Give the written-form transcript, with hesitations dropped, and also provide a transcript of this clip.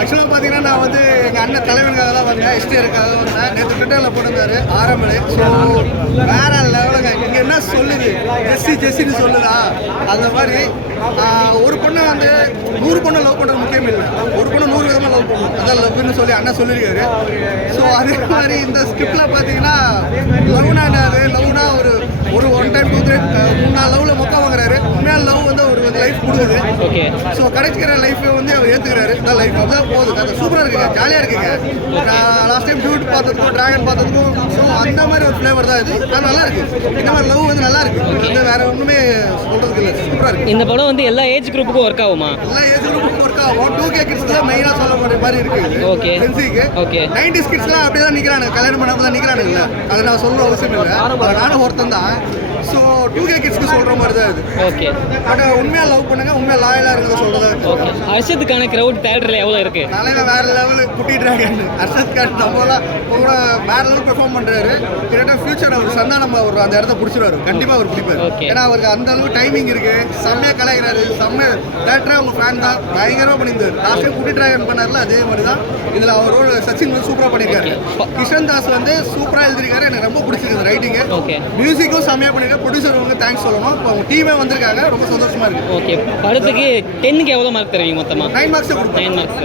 ஆக்சுவலாக பார்த்தீங்கன்னா நான் வந்து எங்கள் அண்ணன் தலைவனுக்காக தான் வந்தேன், எஸ்டிஆருக்காக வந்தேன். நேற்று ட்விட்டரில் போட்டிருந்தாரு ஆரம்பில். ஸோ வேற லெவலுங்க. இங்கே என்ன சொல்லுது, ஜெஸ்ஸின்னு சொல்லுதா அந்த மாதிரி. ஒரு பொண்ணை வந்து 100 பொண்ணை லவ் பண்ணுறது முக்கியம் இல்லை, ஒரு பொண்ணை 100 விதமாக லவ் பண்ணணும், அதான் லவ்னு சொல்லி அண்ணன் சொல்லியிருக்காரு. ஸோ அதே மாதிரி இந்த ஸ்கிரிப்டில் பார்த்தீங்கன்னா லவ்னா என்னது, லவ்னா ஒரு 1 டைம் 2 டைம் 3-4 லவ்வில் மொத்தம் வாங்குறாரு. உண்மையான லவ் வந்து அவர் வந்து லைஃப் கொடுக்குது. ஸோ கிடைச்சிக்கிற லைஃப்பை வந்து அவர் ஏற்றுக்கிறாரு. இதான் லைஃப், அப்படிதான் போகுது. அது சூப்பராக இருக்குங்க, ஜாலியாக இருக்குங்க. லாஸ்ட் டைம் டியூட் பார்த்ததுக்கும் ட்ராகன் பார்த்ததுக்கும் ஸோ அந்த மாதிரி ஒரு ஃப்ளேவர் தான் இது. அது நல்லா இருக்கு. இந்த மாதிரி லவ் வந்து நல்லா இருக்கு. இது வேற ஒன்றுமே சொல்றதுக்கு இல்லை, சூப்பராக இருக்கு. இந்த படம் வந்து எல்லா ஏஜ் குரூப்புக்கும் ஒர்க் ஆகுமா? எல்லா ஏஜ் குரூப்புக்கும் ஒர்க் ஆகும். 2K கிட்ஸ்க்கு தான் மெயினாக சொல்ல மாதிரி இருக்கு. ஓகே சென்சிக்கு ஓகே 90s கிட்ஸ்லாம் அப்படியே தான் நிற்கிறானுங்க, கல்யாணம் பண்ணாமல் தான் நிற்கிறானுங்க. அதை நான் சொல்ல அவசியம் இல்லை, நானும் ஒருத்தன் தான். ஸோ 2K கிட்ஸ்க்கு சொல்கிற மாதிரி தான் இது. ஓகே பட் உண்மையாக லவ் பண்ணுங்க, உண்மையாக லாயலாக இருக்கிறத சொல்கிறதா. ஓகே ஹர்ஷத்துக்கான க்ரௌட் தேட்டரில் எவ்வளோ இருக்கு? தலைவன் வேற லெவலில் கூட்டிடுறாங்க. அர்ஷத் கான் நம்மளாம் கூட வேற லெவல் பெர்ஃபார்ம் பண்ணுறாரு. கிட்டத்தட்ட ஃபியூச்சர் அவர் சந்தானம் அவர் அந்த இடத்த பிடிச்சிருவாரு, கண்டிப்பாக அவர் பிடிப்பார். ஏன்னா அவருக்கு அந்த அளவுக்கு டைமிங் இருக்கு, செம்மையாக கலாய்கிறாரு, செம்ம டேரக்டராக அவங்க ஃபேன் தான், பயங்கரமாக பண்ணியிருந்தார். லாஸ்ட் டைம் குட்டி டிராகன் பண்ணார்ல, அதே மாதிரி தான் இதில் அவரோட சச்சின் வந்து சூப்பராக பண்ணியிருக்காரு. கிஷன் தாஸ் வந்து சூப்பராக எழுதிருக்காரு, எனக்கு ரொம்ப பிடிச்சிருக்கு ரைட்டிங்கு. ஓகே மியூசிக்கும் செம்மையாக பண்ணியிருக்காரு. ப்ரொடியூசர் வந்து தேங்க்ஸ் சொல்லணும். இப்போ அவங்க டீமே வந்திருக்காங்க, ரொம்ப சந்தோஷமா இருக்கு. ஓகே படத்துக்கு 10க்கு எவ்வளோ மார்க் தருவீங்க மொத்தமாக? 9 மார்க்ஸ். 9 மார்க்ஸ்.